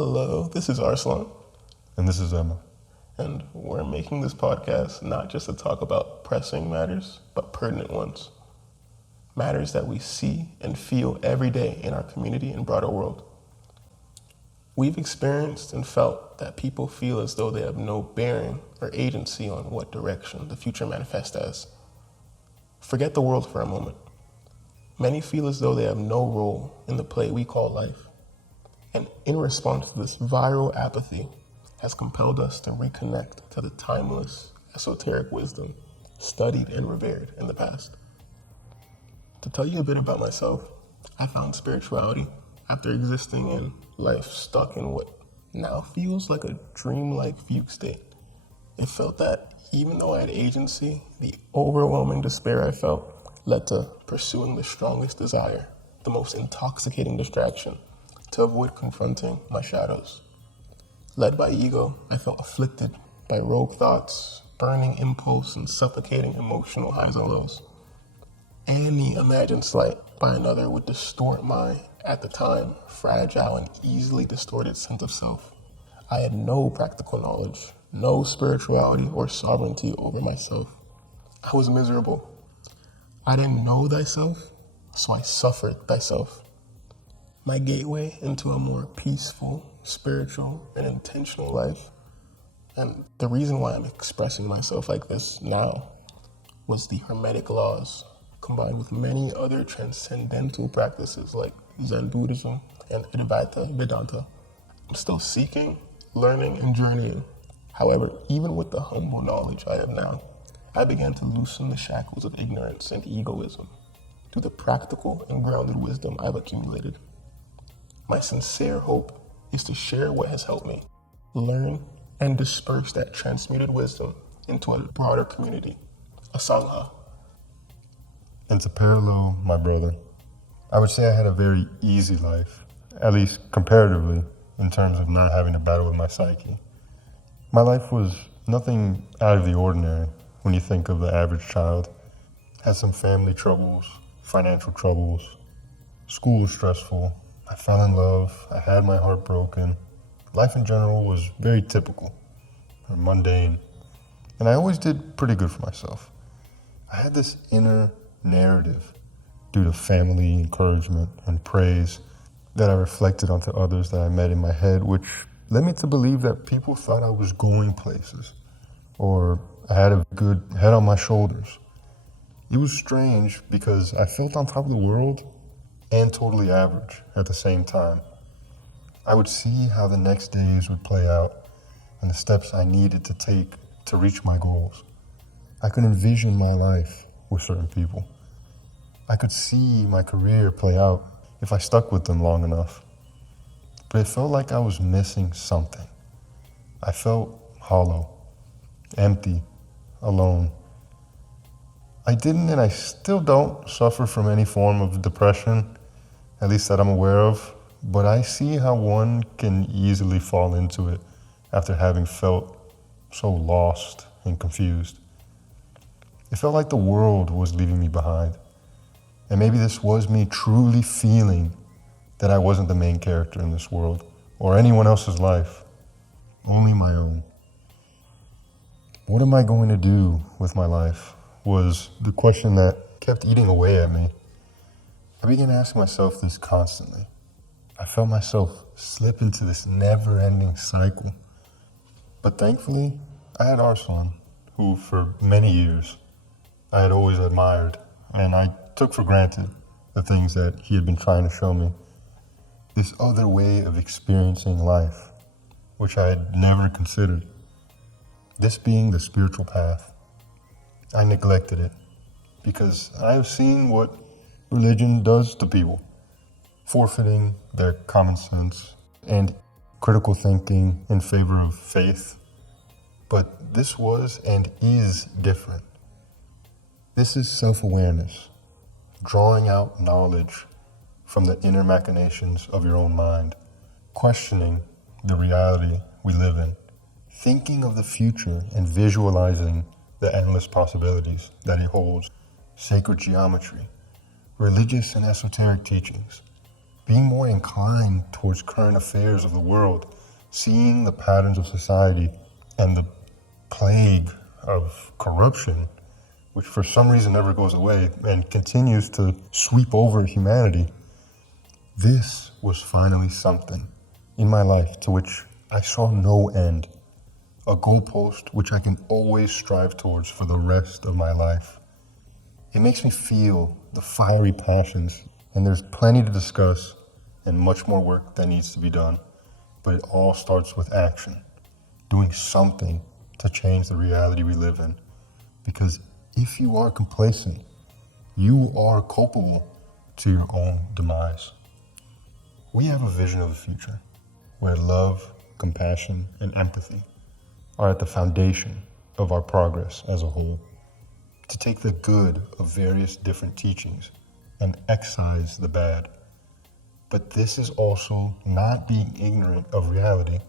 Hello, this is Arslan, And this is Emma. and we're making this podcast not just to talk about pressing matters, but pertinent ones. Matters that we see and feel every day in our community and broader world. We've experienced and felt that people feel as though they have no bearing or agency on what direction the future manifests as. Forget the world for a moment. Many feel as though they have no role in the play we call life. And in response to this viral apathy has compelled us to reconnect to the timeless, esoteric wisdom studied and revered in the past. To tell you a bit about myself, I found spirituality after existing in life stuck in what now feels like a dreamlike fugue state. It felt that even though I had agency, the overwhelming despair I felt led to pursuing the strongest desire, the most intoxicating distraction, to avoid confronting my shadows. Led by ego, I felt afflicted by rogue thoughts, burning impulse, and suffocating emotional highs and lows. Any imagined slight by another would distort my, at the time, fragile and easily distorted sense of self. I had no practical knowledge, no spirituality or sovereignty over myself. I was miserable. I didn't know thyself, so I suffered thyself. My gateway into a more peaceful, spiritual, and intentional life, and the reason why I'm expressing myself like this now, was the Hermetic laws, combined with many other transcendental practices like Zen Buddhism and Advaita Vedanta. I'm still seeking, learning, and journeying. However, even with the humble knowledge I have now, I began to loosen the shackles of ignorance and egoism through the practical and grounded wisdom I've accumulated. My sincere hope is to share what has helped me, learn, and disperse that transmuted wisdom into a broader community, a sangha. And to parallel my brother, I would say I had a very easy life, at least comparatively, in terms of not having to battle with my psyche. My life was nothing out of the ordinary when you think of the average child. Had some family troubles, financial troubles, school was stressful, I fell in love, I had my heart broken. Life in general was very typical or mundane, and I always did pretty good for myself. I had this inner narrative due to family encouragement and praise that I reflected onto others that I met in my head, which led me to believe that people thought I was going places or I had a good head on my shoulders. It was strange because I felt on top of the world and totally average at the same time. I would see how the next days would play out and the steps I needed to take to reach my goals. I could envision my life with certain people. I could see my career play out if I stuck with them long enough. But it felt like I was missing something. I felt hollow, empty, alone. I didn't and I still don't suffer from any form of depression, at least that I'm aware of, but I see how one can easily fall into it after having felt so lost and confused. It felt like the world was leaving me behind. And maybe this was me truly feeling that I wasn't the main character in this world or anyone else's life, only my own. What am I going to do with my life was the question that kept eating away at me. I began asking myself this constantly. I felt myself slip into this never-ending cycle. But thankfully, I had Arslan, who for many years I had always admired, and I took for granted the things that he had been trying to show me. This other way of experiencing life, which I had never considered. This being the spiritual path. I neglected it because I have seen what religion does to people, forfeiting their common sense and critical thinking in favor of faith. But this was and is different. This is self-awareness, drawing out knowledge from the inner machinations of your own mind, questioning the reality we live in, thinking of the future and visualizing the endless possibilities that it holds, sacred geometry, religious and esoteric teachings, being more inclined towards current affairs of the world, seeing the patterns of society and the plague of corruption, which for some reason never goes away and continues to sweep over humanity. This was finally something in my life to which I saw no end, a goalpost which I can always strive towards for the rest of my life. It makes me feel the fiery passions, and there's plenty to discuss and much more work that needs to be done, but it all starts with action, doing something to change the reality we live in. Because if you are complacent, you are culpable to your own demise. We have a vision of the future where love, compassion, and empathy are at the foundation of our progress as a whole. To take the good of various different teachings and excise the bad. But this is also not being ignorant of reality.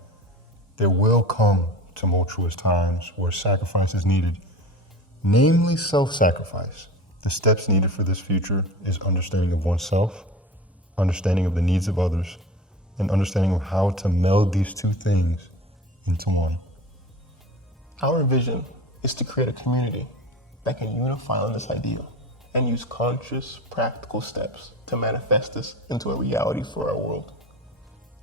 There will come tumultuous times where sacrifice is needed, namely self-sacrifice. The steps needed for this future is understanding of oneself, understanding of the needs of others, and understanding of how to meld these two things into one. Our vision is to create a community that can unify on this ideal and use conscious, practical steps to manifest this into a reality for our world.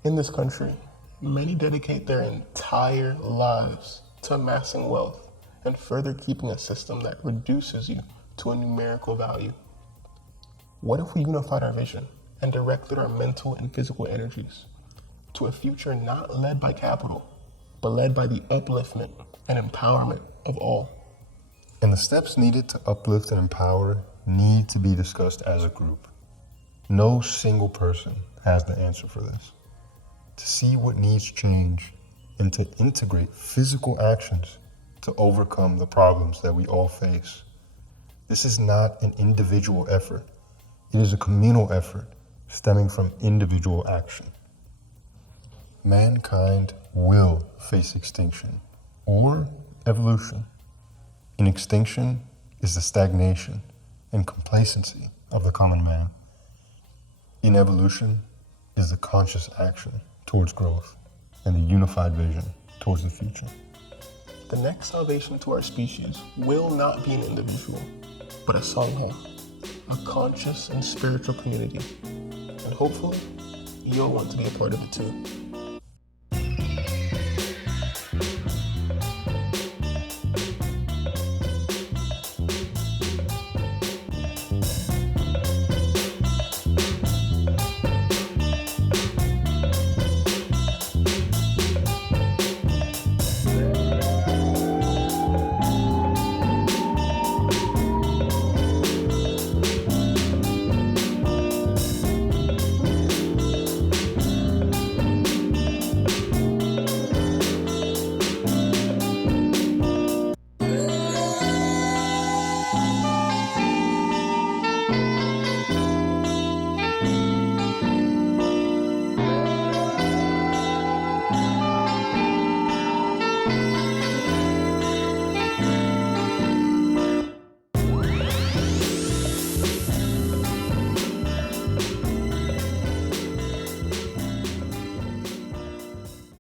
In this country, many dedicate their entire lives to amassing wealth and further keeping a system that reduces you to a numerical value. What if we unified our vision and directed our mental and physical energies to a future not led by capital, but led by the upliftment and empowerment of all? And the steps needed to uplift and empower need to be discussed as a group. No single person has the answer for this. To see what needs change and to integrate physical actions to overcome the problems that we all face. This is not an individual effort. It is a communal effort stemming from individual action. Mankind will face extinction or evolution. In extinction is the stagnation and complacency of the common man. In evolution is the conscious action towards growth and the unified vision towards the future. The next salvation to our species will not be an individual, but a sangha, a conscious and spiritual community. And hopefully, you'll want to be a part of it too.